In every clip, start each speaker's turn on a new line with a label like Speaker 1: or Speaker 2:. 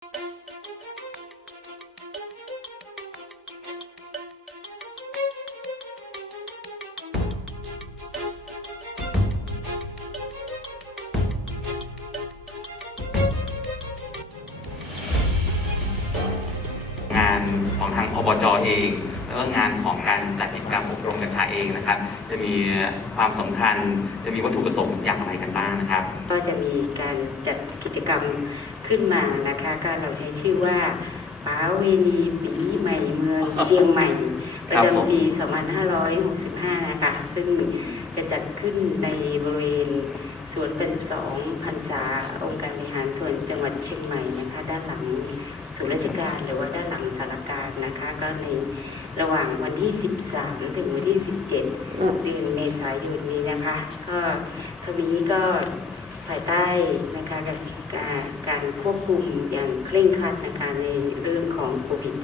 Speaker 1: งานของทางอบจเอง แล้วก็งานของการจัดกิจกรรมอบรมกัญชาเองนะครับ จะมีความสำคัญจะมีวัตถุประสงค์อย่างไรกันบ้างนะครับ
Speaker 2: ก็จะมีการจัดกิจกรรม ขึ้นมานะคะ ก็เราใช้ชื่อว่าป้าเวนีปีใหม่เมืองเจียงใหม่ประ
Speaker 1: ครับผม
Speaker 2: จำปี 2565 นะคะ ซึ่งจะจัดขึ้นในบริเวณสวนเป็นสองพรรษาองค์การบริหารส่วนจังหวัดเชียงใหม่นะคะ ด้านหลังศูนย์ราชการหรือว่าด้านหลังสารกลารนะคะ ก็ในระหว่างวันที่ 13 ถึงวันที่ 17เดือนเมษายนนี้นะคะ ก็ทวีนี้ก็ ภายใต้นะคะการการการควบคุมอย่างเคร่งครัดนะคะในเรื่องของโควิด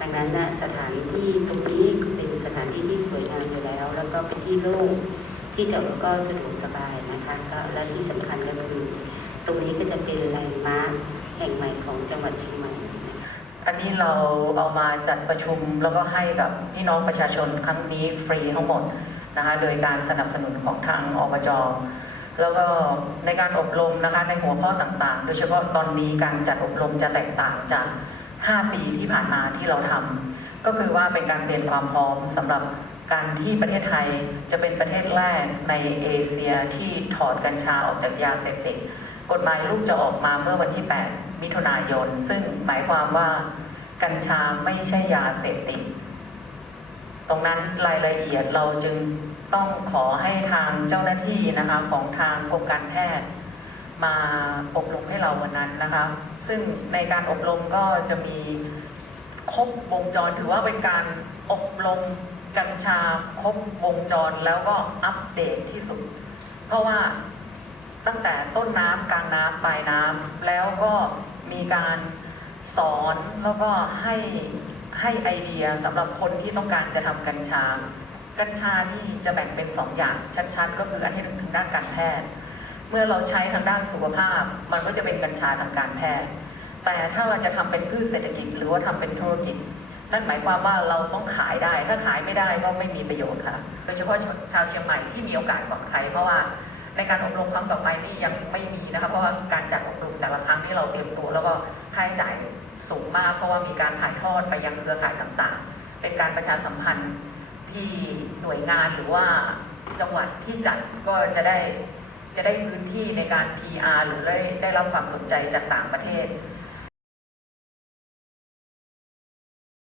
Speaker 2: ดังนั้นนะสถานที่ตรงนี้เป็นสถานที่ที่สวยงามอยู่แล้ว แล้วก็เป็นที่โล่งที่จอดรถก็สะดวกสบายนะคะก็และที่สำคัญก็คือ ตรงนี้ก็จะเป็นแลนด์มาร์คแห่งใหม่ของจังหวัดเชียงใหม่
Speaker 3: อันนี้เราเอามาจัดประชุมแล้วก็ให้กับพี่น้องประชาชนครั้งนี้ฟรีทั้งหมดนะคะโดยการสนับสนุนของทางอบจ แล้วก็ในการอบรมนะคะในหัวข้อต่างๆ โดยเฉพาะตอนนี้การจัดอบรมจะแตกต่างจาก 5 ปีที่ผ่านมาที่เราทำก็คือว่าเป็นการเตรียมความพร้อมสำหรับการที่ประเทศไทยจะเป็นประเทศแรกในเอเชียที่ถอดกัญชาออกจากยาเสพติดกฎหมายลูกจะออกมาเมื่อวันที่ 8 มิถุนายน ซึ่งหมายความว่ากัญชาไม่ใช่ยาเสพติด ตรงนั้นรายละเอียดเราจึงต้องขอให้ทางเจ้าหน้าที่นะคะของทางกรมการแพทย์ มาอบรมให้เราวันนั้นนะคะ ซึ่งในการอบรมก็จะมีครบวงจรถือว่าเป็นการอบรมกัญชาครบวงจรแล้วก็อัปเดตที่สุด เพราะว่าตั้งแต่ต้นน้ำกลางน้ำปลายน้ำแล้วก็มีการสอนแล้วก็ให้ ให้ไอเดียสำหรับคนที่ต้องการจะทำกัญชา กัญชานี่จะแบ่งเป็นสองอย่างชัดๆ ก็คืออันที่หนึ่งทางด้านการแพทย์ เมื่อเราใช้ทางด้านสุขภาพ มันก็จะเป็นกัญชาทางการแพทย์ แต่ถ้าเราจะทำเป็นพืชเศรษฐกิจ หรือว่าทำเป็นธุรกิจนั่นหมายความว่าเราต้องขายได้ ถ้าขายไม่ได้ก็ไม่มีประโยชน์ค่ะ โดยเฉพาะชาวเชียงใหม่ที่มีโอกาสก่อนใคร เพราะว่าในการอบรมครั้งต่อไปนี่ยังไม่มีนะคะ เพราะว่าการจัดอบรมแต่ละครั้งที่เราเตรียมตัวแล้วก็ค่าใช้จ่าย สูงมาก เพราะว่ามีการถ่ายทอดไปยังเครือข่ายต่างๆ เป็นการประชาสัมพันธ์ที่หน่วยงานหรือว่าจังหวัดที่จัดก็จะได้จะได้พื้นที่ในการ PR หรือได้ได้รับความสนใจจากต่างประเทศ